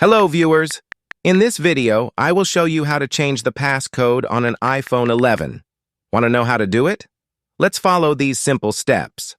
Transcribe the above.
Hello, viewers. In this video, I will show you how to change the passcode on an iPhone 11. Want to know how to do it? Let's follow these simple steps.